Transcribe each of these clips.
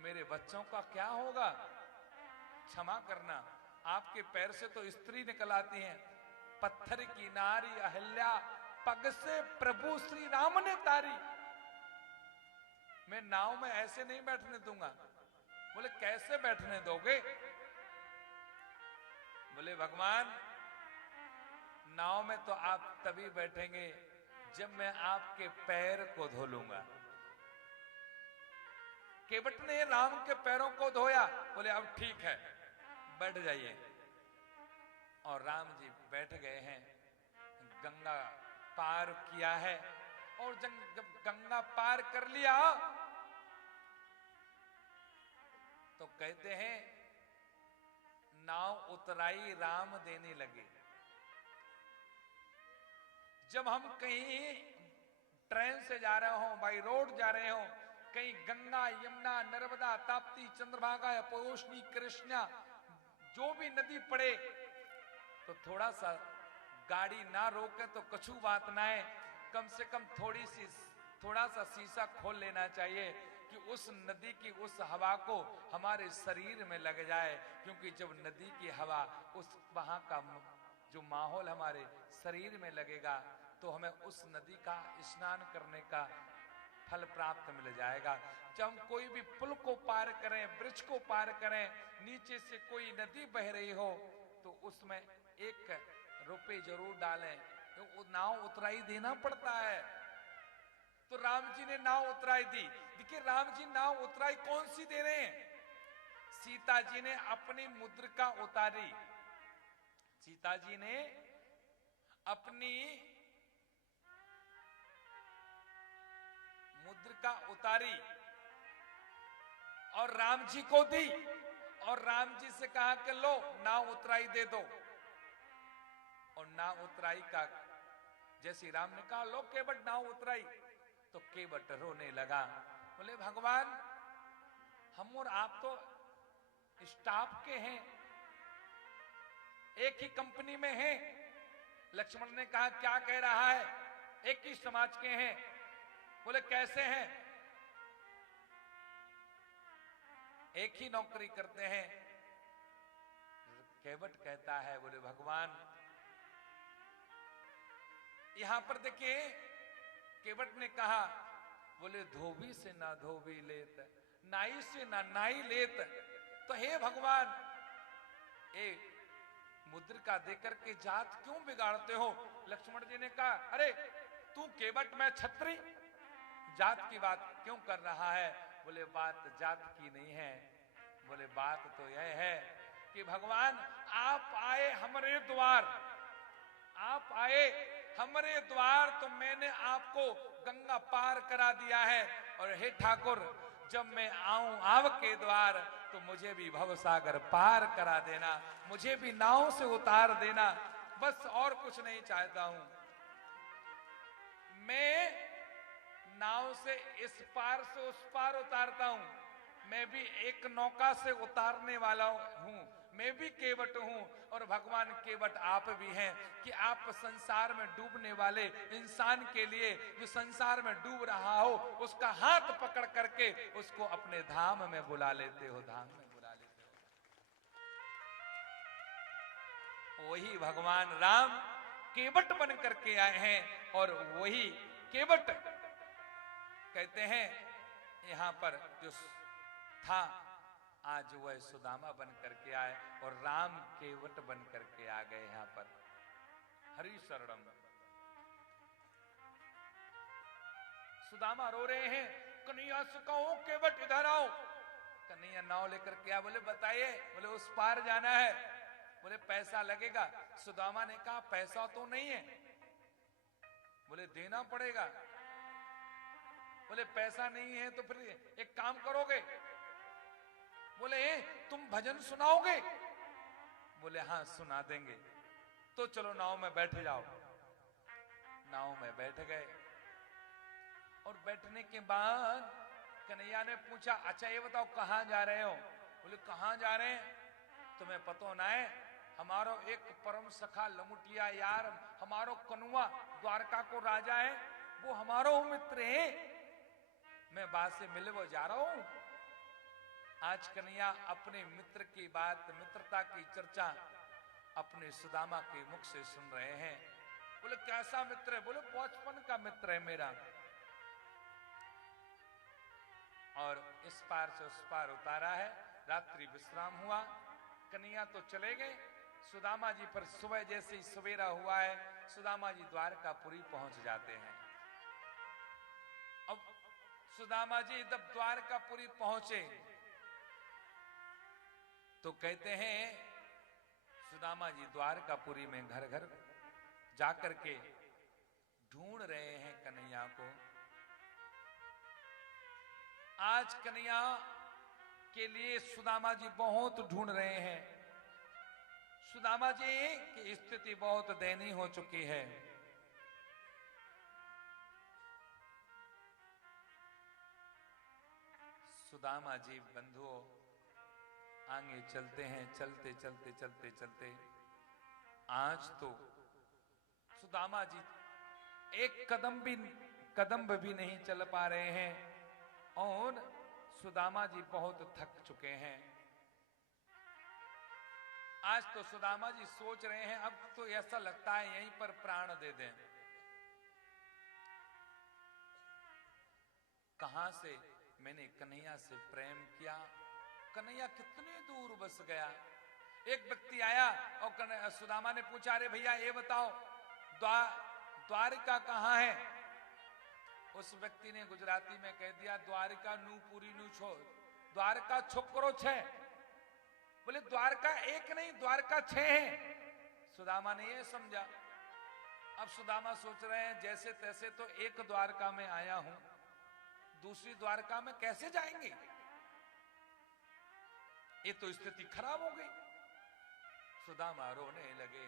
मेरे बच्चों का क्या होगा? क्षमा करना, आपके पैर से तो स्त्री निकल आती हैं। पत्थर की नारी अहिल्या पग से प्रभु श्री राम ने तारी। मैं नाव में ऐसे नहीं बैठने दूंगा। बोले कैसे बैठने दोगे? बोले भगवान, नाव में तो आप तभी बैठेंगे जब मैं आपके पैर को धो लूंगा। केवट ने राम के पैरों को धोया। बोले अब ठीक है, बैठ जाइए। और राम जी बैठ गए हैं। गंगा पार किया है और जब गंगा पार कर लिया तो कहते हैं नाव उतराई राम देने लगे। जब हम कहीं ट्रेन से जा रहे हो, बाई रोड जा रहे हो, कहीं गंगा यमुना नर्मदा ताप्ती चंद्रभागा या पोषणी कृष्णा जो भी नदी पड़े तो थोड़ा सा गाड़ी ना रोके तो कछु बात ना है, कम से कम थोड़ा सा शीशा खोल लेना चाहिए कि उस नदी की उस हवा को हमारे शरीर में लग जाए। क्योंकि जब नदी की हवा उस वहां का जो माहौल हमारे शरीर में लगेगा तो हमें उस नदी का स्नान करने का फल प्राप्त मिल जाएगा। जब हम कोई भी पुल को पार करें, ब्रिज को पार करें, नीचे से कोई नदी बह रही हो तो उसमें 1 रुपए जरूर डालें, तो नाव उतराई देना पड़ता है। तो राम जी ने नाव उतराई दी। देखिए राम जी नाव उतराई कौन सी दे रहे हैं? सीता जी ने अपनी मुद्रिका उतारी। सीता जी ने अपनी मुद्रिका उतारी और राम जी को दी और राम जी से कहा कि लो नाव उतराई दे दो। और नाव उतराई का जैसी राम ने कहा लो केवट नाव उतराई, तो केवट रोने लगा। बोले भगवान, हम और आप तो स्टाफ के हैं, एक ही कंपनी में हैं। लक्ष्मण ने कहा क्या कह रहा है? एक ही समाज के हैं। बोले कैसे हैं? एक ही नौकरी करते हैं। केवट कहता है बोले भगवान, यहां पर देखिए केवट ने कहा बोले धोबी से ना धोबी लेत, नाई से ना नाई लेत, तो हे भगवान एक मुद्रिका देकर के जात क्यों बिगाड़ते हो? लक्ष्मण जी ने कहा अरे तू केवट मैं छत्री, जात की बात क्यों कर रहा है? बोले बात जात की नहीं है, बोले बात तो यह है कि भगवान आप आए हमारे द्वार, आप आए हमारे द्वार तो मैंने आपको गंगा पार करा दिया है। और हे ठाकुर जब मैं आऊं आपके द्वार तो मुझे भी भवसागर पार करा देना, मुझे भी नाव से उतार देना, बस और कुछ नहीं चाहता हूं। मैं नाव से इस पार से उस पार उतारता हूं, मैं भी एक नौका से उतारने वाला हूं, मैं भी केवट हूं। और भगवान केवट आप भी हैं कि आप संसार में डूबने वाले इंसान के लिए जो संसार में डूब रहा हो उसका हाथ पकड़ करके उसको अपने धाम में बुला लेते हो, धाम में बुला लेते हो। वही भगवान राम केवट बन करके आए हैं और वही केवट कहते हैं यहां पर जो था आज वह सुदामा बन करके आए और राम केवट बन करके आ गए यहां पर। हरि शरणम। सुदामा रो रहे हैं, कन्हैया से कहो केवट इधर आओ। कन्हैया नाव लेकर के आ। बोले बताइए। बोले उस पार जाना है। बोले पैसा लगेगा। सुदामा ने कहा पैसा तो नहीं है। बोले देना पड़ेगा। बोले पैसा नहीं है तो फिर एक काम करोगे? बोले तुम भजन सुनाओगे? बोले हाँ सुना देंगे। तो चलो नाव में बैठ जाओ। नाव में बैठ गए और बैठने के बाद कन्हैया ने पूछा अच्छा ये बताओ कहां जा रहे हो? बोले कहां जा रहे हैं तुम्हें पतो ना है? हमारो एक परम सखा लमुटिया यार हमारो कनुआ द्वारका को राजा है, वो हमारो मित्र है, मैं बात से मिले वो जा रहा हूं। आज कन्हैया अपने मित्र की बात, मित्रता की चर्चा अपने सुदामा के मुख से सुन रहे हैं। बोले कैसा मित्र है? बोले बचपन का मित्र है मेरा। और इस पार से उस पार उतारा है। रात्रि विश्राम हुआ, कन्हैया तो चले गए। सुदामा जी पर सुबह जैसे ही सवेरा हुआ है, सुदामा जी द्वारकापुरी पहुंच जाते हैं। अब सुदामा जी जब द्वारकापुरी पहुंचे तो कहते हैं, सुदामा जी द्वारकापुरी में घर घर जाकर के ढूंढ रहे हैं कन्हैया को। आज कन्हैया के लिए सुदामा जी बहुत ढूंढ रहे हैं। सुदामा जी की स्थिति बहुत दयनीय हो चुकी है। सुदामा जी बंधुओं आगे चलते हैं, चलते चलते चलते चलते आज तो सुदामा जी एक कदम भी नहीं चल पा रहे हैं और सुदामा जी बहुत थक चुके हैं। आज तो सुदामा जी सोच रहे हैं अब तो ऐसा लगता है यहीं पर प्राण दे दें। कहां से मैंने कन्हैया से प्रेम किया, कन्हैया कितने दूर बस गया। एक व्यक्ति आया और सुदामा ने पूछा, अरे भैया ये बताओ द्वारिका कहां है? उस व्यक्ति ने गुजराती में कह दिया, द्वारिका नू पूरी नू छो, द्वारका छोकरो छे। बोले द्वारका एक नहीं, द्वारका 6 है। सुदामा ने ये समझा। अब सुदामा सोच रहे हैं जैसे तैसे तो एक द्वारका में आया हूं, दूसरी द्वारका में कैसे जाएंगे? ये तो स्थिति खराब हो गई। सुदामा रोने लगे।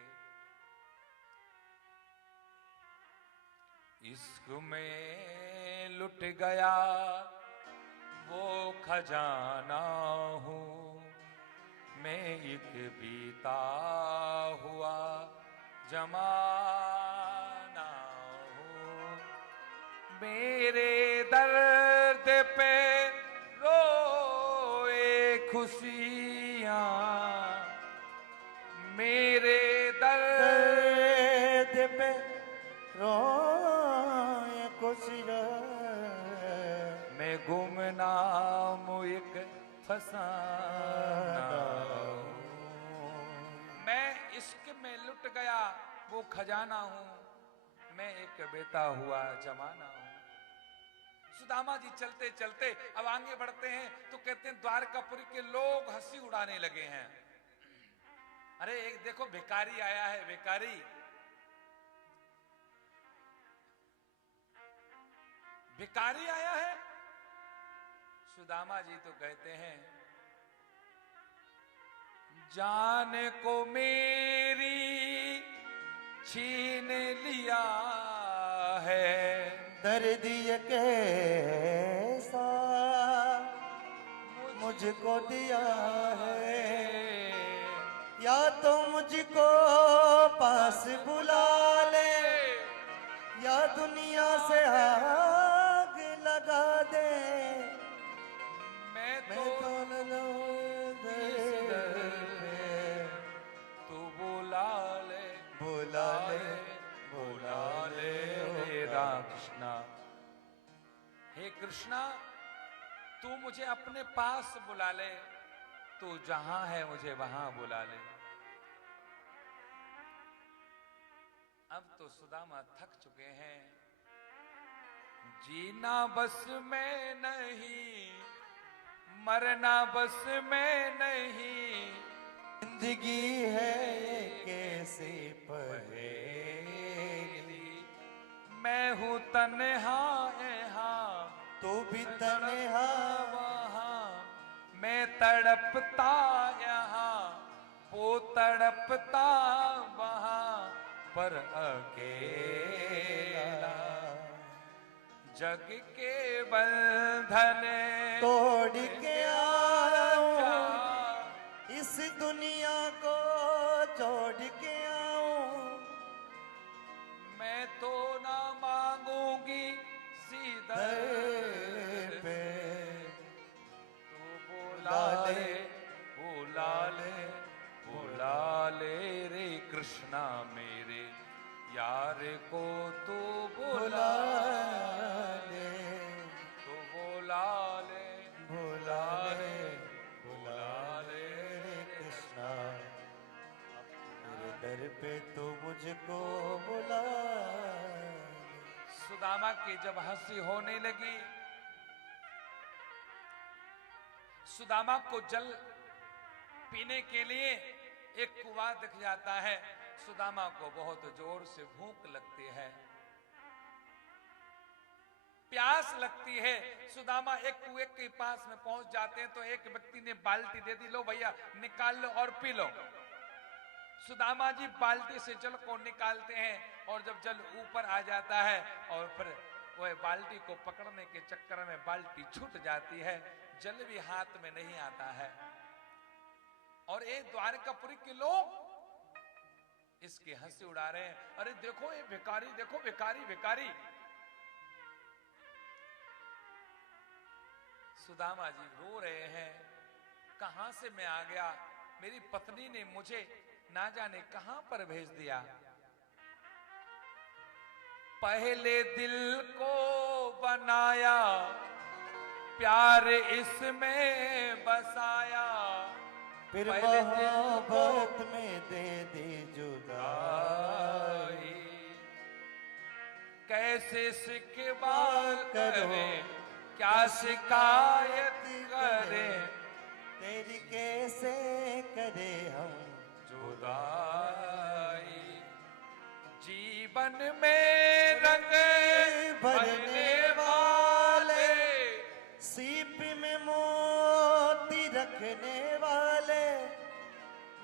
इश्क में लुट गया वो खजाना हूं, मैं एक बीता हुआ जमाना हूं। मेरे दर्द पे रोए खुशियां, मेरे दर्द पे रोए खुशियां, मैं गुमनाम एक फसाना हूं। मैं इश्क में लुट गया वो खजाना हूं, मैं एक बेता हुआ जमाना हूं। सुदामा जी चलते चलते अब आगे बढ़ते हैं तो कहते हैं द्वारकापुरी के लोग हंसी उड़ाने लगे हैं। अरे एक देखो भिखारी आया है, भिखारी। भिखारी आया है। सुदामा जी तो कहते हैं, जान को मेरी छीन लिया है, दर्द ये कैसा मुझको दिया है। या तो मुझको पास बुला ले, या दुनिया से आग लगा दे। मैं तो तू बुला ले, बुला ले, बुला ले मेरा कृष्णा। हे कृष्णा, तू मुझे अपने पास बुला ले, तू जहां है मुझे वहां बुला ले। अब तो सुदामा थक चुके हैं। जीना बस में नहीं, मरना बस में नहीं, जिंदगी है कैसे पहेली। मैं हूँ तन्हा यहाँ, तू भी तन्हा वहाँ, मैं तड़पता यहाँ, वो तड़पता वहाँ, पर अकेला जग के बंधन तोड़ के आऊं, इस दुनिया को छोड़ के आऊं। मैं तो ना मांगूंगी सीधा पे तू बोला पे तो मुझको बुला। सुदामा की जब हंसी होने लगी, सुदामा को जल पीने के लिए एक कुआं दिख जाता है। सुदामा को बहुत जोर से भूख लगती है, प्यास लगती है। सुदामा एक कुएं के पास में पहुंच जाते हैं तो एक व्यक्ति ने बाल्टी दे दी, लो भैया निकाल लो और पी लो। सुदामा जी बाल्टी से जल को निकालते हैं और जब जल ऊपर आ जाता है और फिर वह बाल्टी को पकड़ने के चक्कर में बाल्टी छूट जाती है, जल भी हाथ में नहीं आता है। और ये द्वारकापुरी के लोग इसकी हंसी उड़ा रहे हैं, अरे देखो ये भिखारी, देखो भिखारी भिखारी। सुदामा जी रो रहे हैं, कहां से मैं आ गया, मेरी पत्नी ने मुझे ना जाने कहां पर भेज दिया। पहले दिल को बनाया, प्यार इसमें बसाया, फिर मोहब्बत में दे दी जुदाई। कैसे शिकवा करे, क्या शिकायत करे, तेरी कैसे करे हम जुदाई। जीवन में रंग भरने वाले, सीप में मोती रखने वाले,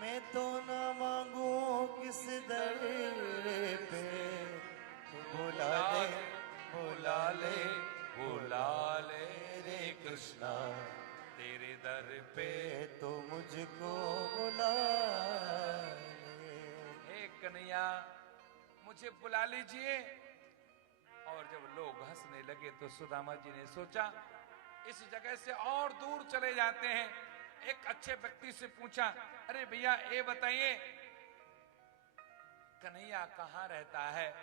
मैं तो न मांगू किस दर पे, बुला ले बुला ले बुला ले रे कृष्णा, तेरे दर पे तो मुझको बुला ले। हे कन्हैया मुझे बुला लीजिए। और जब लोग हंसने लगे तो सुदामा जी ने सोचा इस जगह से और दूर चले जाते हैं। एक अच्छे व्यक्ति से पूछा, अरे भैया ये बताइए कन्हैया कहाँ रहता है।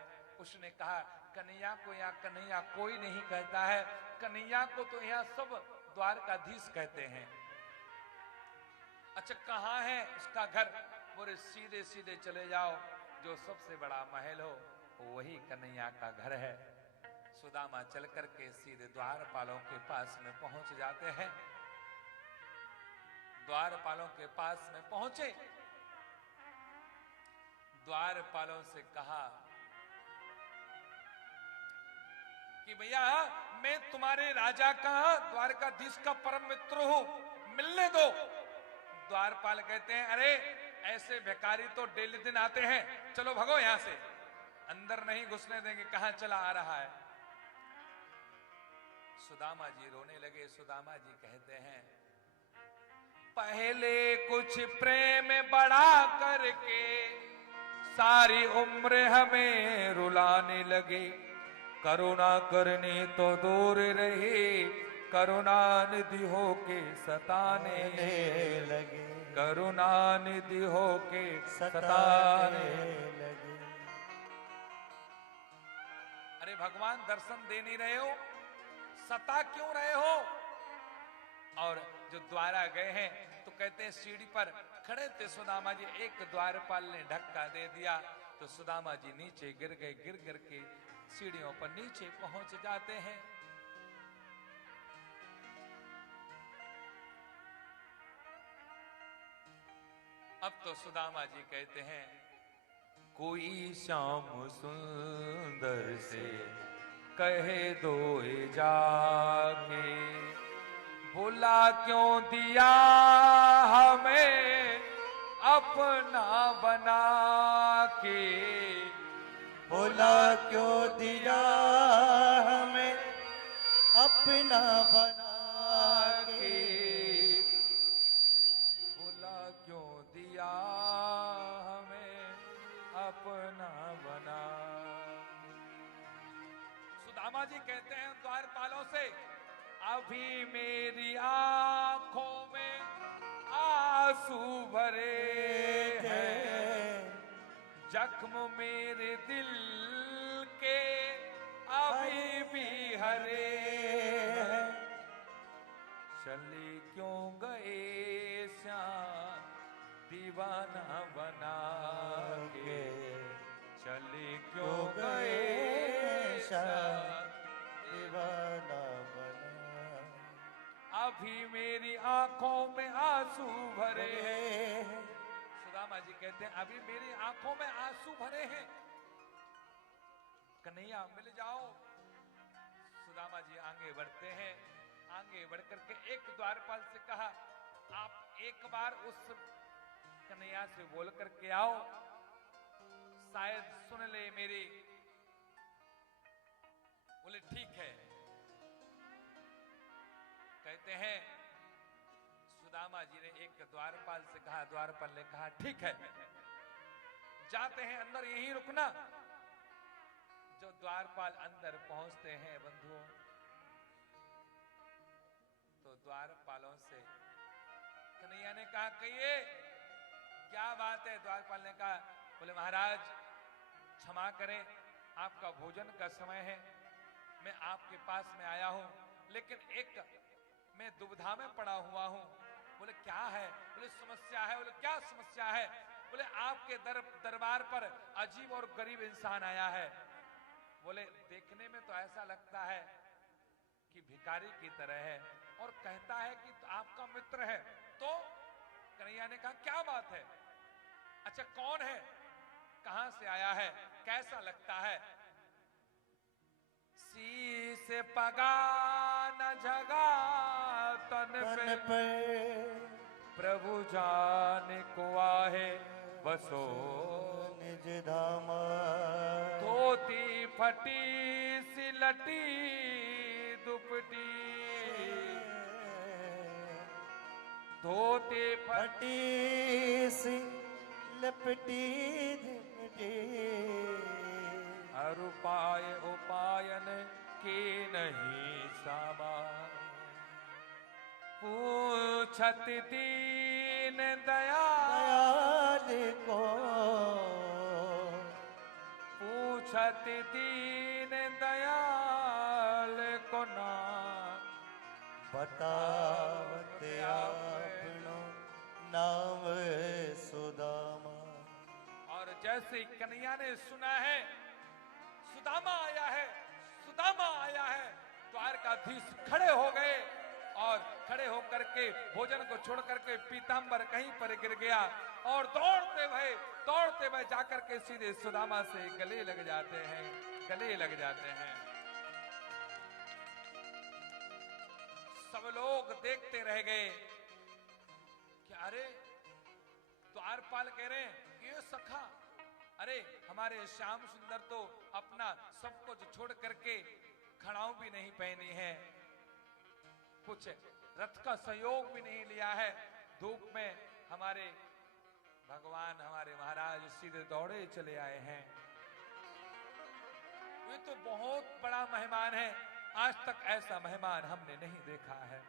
उसने कहा कन्हैया को यहाँ कन्हैया कोई नहीं कहता है, कन्हैया को तो यहाँ सब द्वारकाधीश कहते हैं। अच्छा कहाँ है उसका घर? बोले सीधे सीधे चले जाओ, जो सबसे बड़ा महल हो वही कन्हैया का घर है। सुदामा चल करके सीधे द्वारपालों के पास में पहुंच जाते हैं। द्वारपालों के पास में पहुंचे, द्वारपालों से कहा कि भैया मैं तुम्हारे राजा का, द्वारकाधीश का परम मित्र हूं, मिलने दो। द्वारपाल कहते हैं अरे ऐसे भिखारी तो डेली दिन आते हैं, चलो भगो यहां से, अंदर नहीं घुसने देंगे। कहां चला आ रहा है? सुदामा जी रोने लगे। सुदामा जी कहते हैं पहले कुछ प्रेम बड़ा करके सारी उम्र हमें रुलाने लगे, करुणा करनी तो दूर रहे, करुणा निधि होके सताने लगे, करुणा निधि होके सताने लगे। अरे भगवान दर्शन दे नहीं रहे हो, सता क्यों रहे हो? और जो द्वारा गए हैं तो कहते हैं सीढ़ी पर खड़े थे सुदामा जी, एक द्वारपाल ने धक्का दे दिया तो सुदामा जी नीचे गिर गए। गिर गिर के सीढ़ियों पर नीचे पहुंच जाते हैं। अब तो सुदामा जी कहते हैं कोई शाम सुंदर से कहे दो जाके, भुला क्यों दिया हमें अपना बना के, भुला क्यों दिया हमें अपना बना के, भुला क्यों दिया हमें अपना बना। सुदामा जी कहते हैं द्वारपालों से अभी मेरी आंखों में आंसू भरे हैं, जख्म मेरे दिल के अभी भी हरे हैं, चले क्यों गए श्याम दीवाना बना के चले क्यों क्यों गए गए शाह? दीवाना बना अभी मेरी आंखों में आंसू भरे हैं। हैं। सुदामा जी कहते हैं अभी मेरी आंखों में आंसू भरे हैं, कन्हैया मिल जाओ। सुदामा जी आगे बढ़ते हैं, आगे बढ़कर के एक द्वारपाल से कहा आप एक बार उस कन्हैया से बोल करके आओ, शायद सुन ले मेरी। बोले ठीक है। कहते हैं सुदामा जी ने एक द्वारपाल से कहा, द्वारपाल ने कहा ठीक है, जाते हैं अंदर, यहीं रुकना। जो द्वारपाल अंदर पहुंचते हैं बंधुओं, तो द्वारपालों से कन्हैया ने कहा कहिए क्या बात है? द्वारपाल ने कहा, बोले महाराज क्षमा करें, आपका भोजन का समय है, मैं आपके पास में आया हूं, लेकिन एक मैं दुविधा में पड़ा हुआ हूं। बोले क्या है? बोले समस्या है। बोले क्या समस्या है? बोले आपके दरबार पर अजीब और गरीब इंसान आया है। बोले देखने में तो ऐसा लगता है कि भिखारी की तरह है और कहता है कि आपका मित्र है। तो कन्हैया ने कहा क्या बात है? अच्छा कौन है, कहां से आया है, कैसा लगता है? शीश पगा न जगा तन पे, प्रभु जाने को आहे बसो निज धामा। धोती फटी सी लटी दुपटी, धोती फटी फटी सी लपटी झिमटी। हर उपाय उपायन की नहीं सामा, पूछत दीन दयाल दयाल को पूछत दीन दयाल को ना बतावत आपनो नाम सुदामा। और जैसे कन्हैया ने सुना है सुदामा आया है, सुदामा आया है, द्वारकाधीश खड़े हो गए और खड़े होकर के भोजन को छोड़ करके पीतांबर कहीं पर गिर गया और दौड़ते हुए जाकर के सीधे सुदामा से गले लग जाते हैं, गले लग जाते हैं। सब लोग देखते रह गए कि अरे द्वारपाल कह रहे हैं ये सखा, अरे हमारे श्याम सुंदर तो अपना सब कुछ छोड़ करके खड़ाऊ भी नहीं पहनी है, कुछ रथ का सहयोग भी नहीं लिया है, धूप में हमारे भगवान हमारे महाराज सीधे दौड़े चले आए हैं। ये तो बहुत बड़ा मेहमान है, आज तक ऐसा मेहमान हमने नहीं देखा है।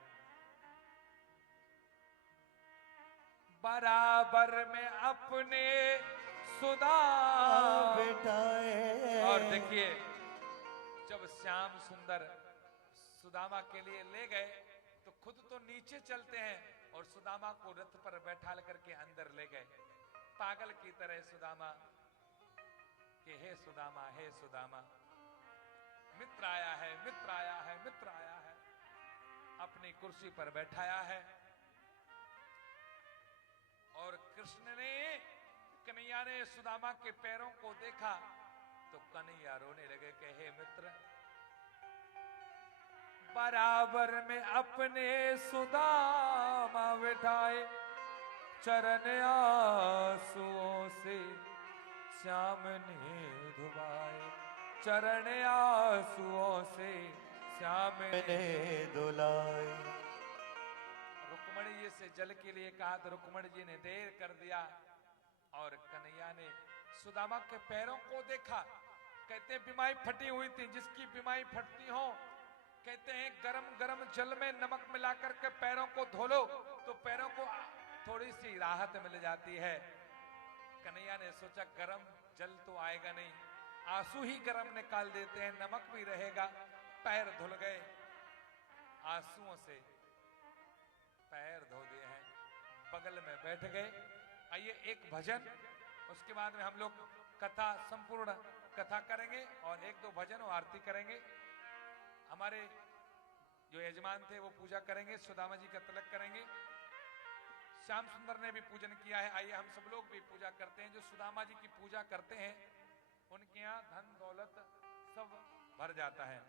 बराबर में अपने सुदा बिठाए। और देखिए जब श्याम सुंदर सुदामा के लिए ले गए तो खुद तो नीचे चलते हैं और सुदामा को रथ पर बैठा करके अंदर ले गए, पागल की तरह सुदामा कि हे सुदामा, हे सुदामा, मित्र आया है, मित्र आया है, मित्र आया है। अपनी कुर्सी पर बैठाया है और कृष्ण ने, कन्हैया ने सुदामा के पैरों को देखा तो कन्हैया रोने लगे कि हे मित्र, बराबर में अपने सुदामा बिठाए, चरण आंसुओं से श्याम ने धुलाए, चरण आंसुओं से श्याम ने धुलाए। रुक्मणी जी से जल के लिए कहा तो रुक्मणी जी ने देर कर दिया और कन्हैया ने सुदामा के पैरों को देखा। कहते बिमाई फटी हुई थी, जिसकी बिमाई फटती हो, कहते हैं गरम गरम जल में नमक मिलाकर के पैरों को धो लो तो पैरों को थोड़ी सी राहत मिल जाती है। कन्हैया ने सोचा गरम जल तो आएगा नहीं, आंसू ही गरम निकाल देते हैं, नमक भी रहेगा। पैर धुल गए, आंसुओं से पैर धो दिए हैं, बगल में बैठ गए आइए एक भजन, उसके बाद में हम लोग कथा, संपूर्ण कथा करेंगे और एक दो भजन और आरती करेंगे। हमारे जो यजमान थे वो पूजा करेंगे, सुदामा जी का तिलक करेंगे। श्याम सुंदर ने भी पूजन किया है। आइए हम सब लोग भी पूजा करते हैं। जो सुदामा जी की पूजा करते हैं उनके यहाँ धन दौलत सब भर जाता है।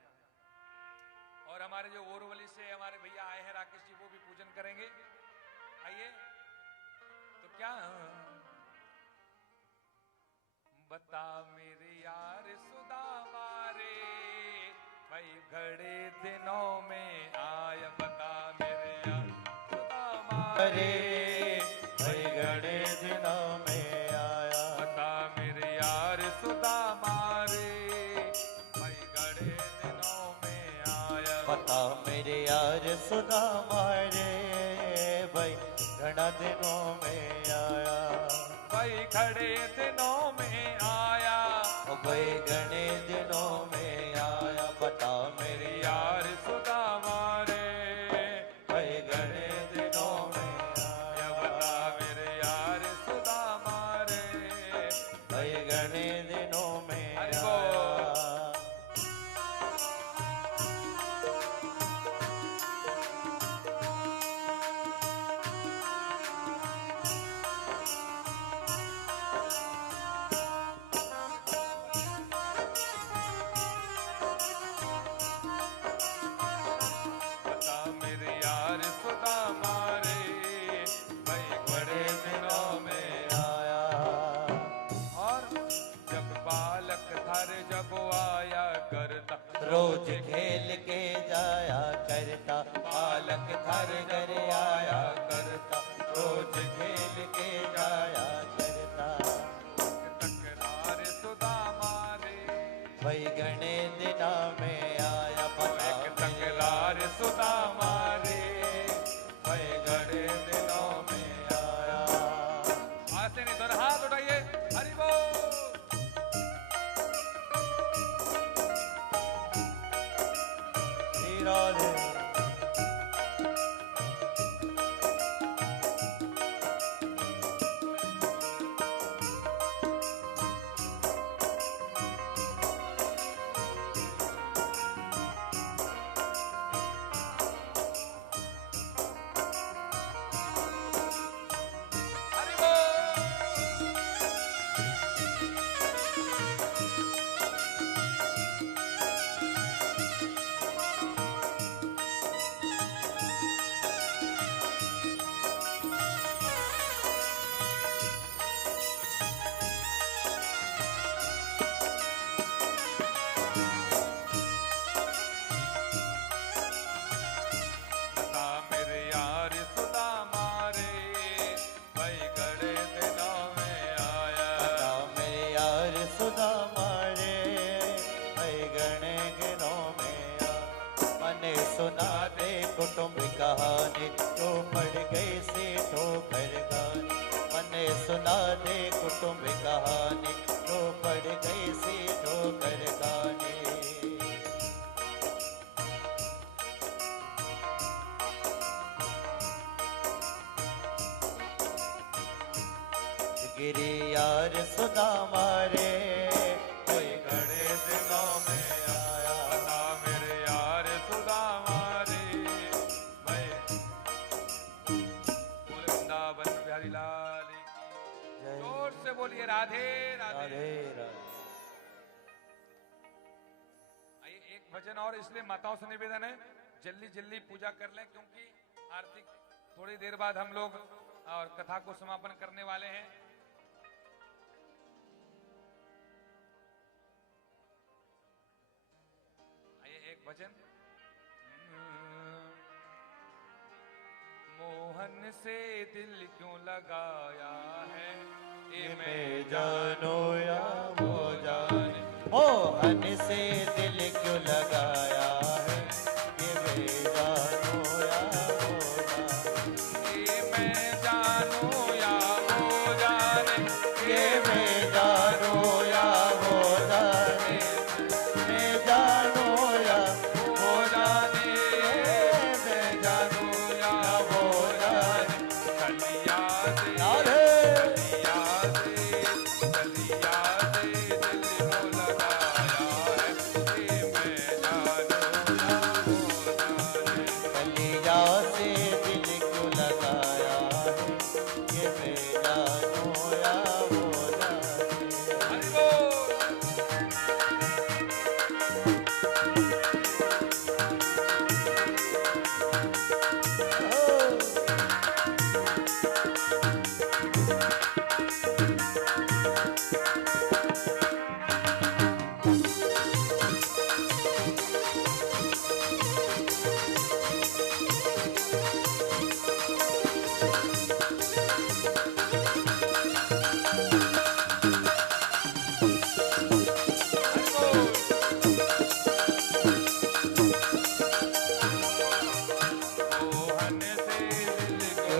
और हमारे जो ओरवली से हमारे भैया आए हैं राकेश जी, वो भी पूजन करेंगे। आइए तो क्या बता मेरे यार सुदामा रे, भाई घड़े दिनों में आया। बता मेरे यार सुदामा रे, भाई घड़े दिनों में आया। बता मेरे यार सुदामा रे, भाई घड़े दिनों में आया। बता मेरे यार सुदामा रे, भाई घड़ा दिनों में आया। भाई घड़े दिनों में आया, भाई घड़े दिनों में आया। बता मेरे यार सुदामा रे, भाई घड़े दिनों में आया। बता मेरे यार सुदामा रे, भाई घड़े दिनों में हरि आया। बोल। बता मेरे यार सुदामा रे, भाई बड़े दिनों में आया। और जब बालक थर जब आया करता, रोज खेल के जाया करता। बालक थर घर आया करता। रोज खेल के जाया करता। तकरार सुदामा रे, भाई घने दिना में आया। बता तकरार सुदामा रे, भाई घड़े दिनों में आया। आसे नहीं दोनों हाथ उठाइए, हरि बोल। राधे हरि बोल। बता मेरे यार सुदामा रे, भाई घड़े दिनों में आया। बता मेरे यार सुदामा रे, भाई घने दिनों में आया। मने सुना दे कुटुंब कहानी, तो पड़ गई सी ठोकर गानी। मने सुना दे कुटुंब कहानी, तो पड़ गई सी ठोकर गानी। गिरी यार सुदामा रे, कोई घड़े दिनों में आया। बता मेरे यार सुदामा रे, भाई बोले वृंदावन बिहारी लाल की जय। जोर से बोलिए राधे राधे। राधे राधे। आइए एक भजन और, इसलिए माताओं से निवेदन है जल्दी जल्दी पूजा कर लें, क्योंकि आरती थोड़ी देर बाद हम लोग और कथा को समापन करने वाले हैं। आइए एक भजन। मोहन से दिल क्यों लगाया है, ये मैं जानो या वो जाने। मोहन से दिल क्यों लगाया है, ये मैं जानो या वो जाने। ये मैं जानू या वो जाने, ये मैं जानो या वो जाने। मैं जानो या वो जाने, मैं जानू या वो जाने। कलिया दे राधे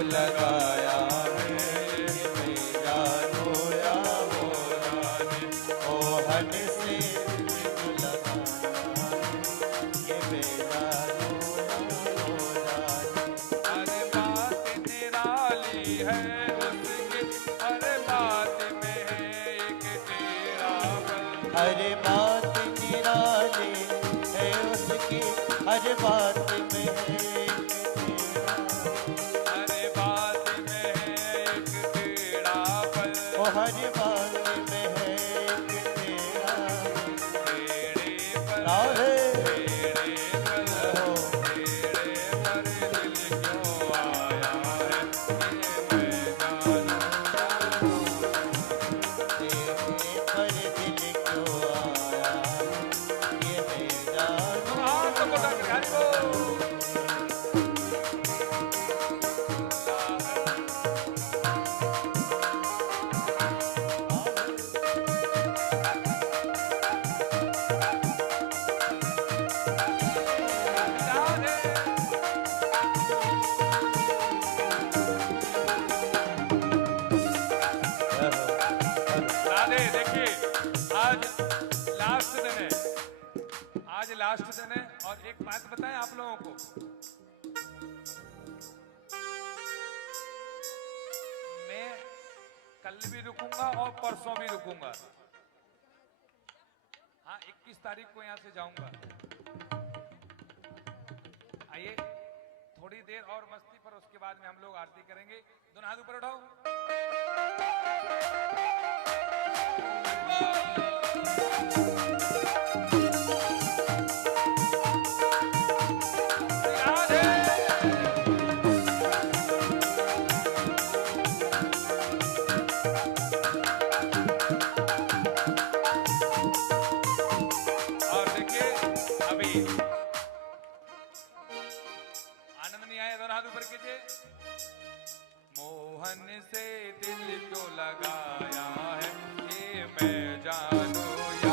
लगाया है, ये मैं जानू या मोराने, मोहन से दिल क्यों लगाया है, ये मैं जानू या मोराने। अरे बात निराली है उसकी, हर बात में है एक तेरा बल। हर बात निराली है उसकी, हर बात में है एक तेरा, हर बात में है एक तेरा बल। ओ हर बात में है एक तेरा तेरे पर राधे। तेरे पर हो तेरे पर दिल क्यों आया है, ये मैं जानू। तेरे पर दिल क्यों आया, ये मैं जानू। हाँ तो बता के हरि बोल। राधे राधे। देखिए आज लास्ट दिन है, आज लास्ट दिन है और एक बात बताएं आप लोगों को, मैं कल भी रुकूंगा और परसों भी रुकूंगा। हाँ 21 तारीख को यहां से जाऊंगा। आइए थोड़ी देर और मस्ती, पर उसके बाद में हम लोग आरती करेंगे। दोनों हाथ ऊपर उठाओ। राधे और देखिए अभी आनंद नहीं आया, दोनों हाथ ऊपर कीजिए। मोहन से दिल क्यों लगाया है, ये मैं जानू या